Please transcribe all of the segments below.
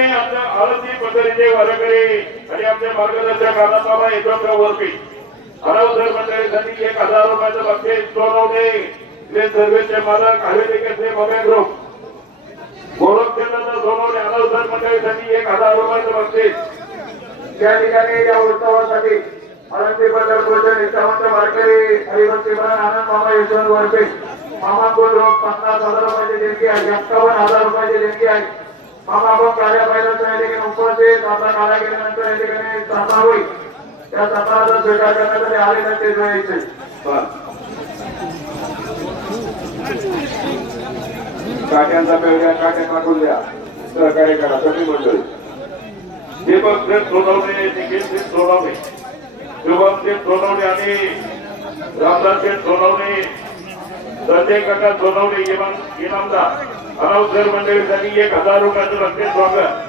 प्रमाणे आमच्या आळसी पद्धतीने वारकरी आणि आमच्या मार्गदर्शक आनासाबा यशवंतराव वरपी अनावसर मंडळीसाठी एक हजार रुपयाचं बक्षीस सोनवणे. जे सर्वेचे मालक आयुर्वेदिकातले मगे ग्रुप गोरखचंद्र सोनवणे अनावसर मंडळीसाठी एक हजार रुपयाचं बक्षीस. त्या ठिकाणी या उत्सवासाठी अनंतीबद्दल भोजन यशवंत वारकरी हरिभक्तीपणा आनंद मामा यशवंत वरपे मामा गोल रोग पन्नास हजार रुपयाची देणगी आहे एक्कावन्न हजार रुपयाची देणगी आहे. मामा काळ्या कार्य पाहिलं या ठिकाणी उपस्थित आपला काळा गेल्यानंतर या ठिकाणी सातार होईल. त्या साताराचा स्वीकार करण्यासाठी आले ना ते जायचे. काट्यांचा पेवड्या काट्या टाकून द्या. सहकार्य करा सगळी मंडळी. दीपक शेठ सोनवणे निखिल शेठ सोनवणे शुभम शेठ सोनवणे आणि रामदास शेठ सोनवणे संजय काका सोनवणे इमाम इनामदार अनावसर मंडळीसाठी एक हजार रुपयाचं रस्ते स्वागत.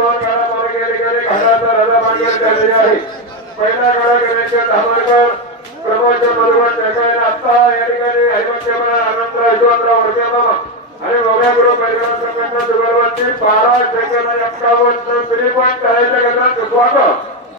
या ठिकाणी घाटाचा मांडण्यात आहे पहिला गडा घेण्याच्या धामरकर प्रमोदच्या बरोबर जगायला या ठिकाणी आनंदराव यशवंतराव आणि गोव्या ग्रुप दुर्गावरती बारा सेकंद एक्कावन्न थ्री करायच्या गटात स्वागत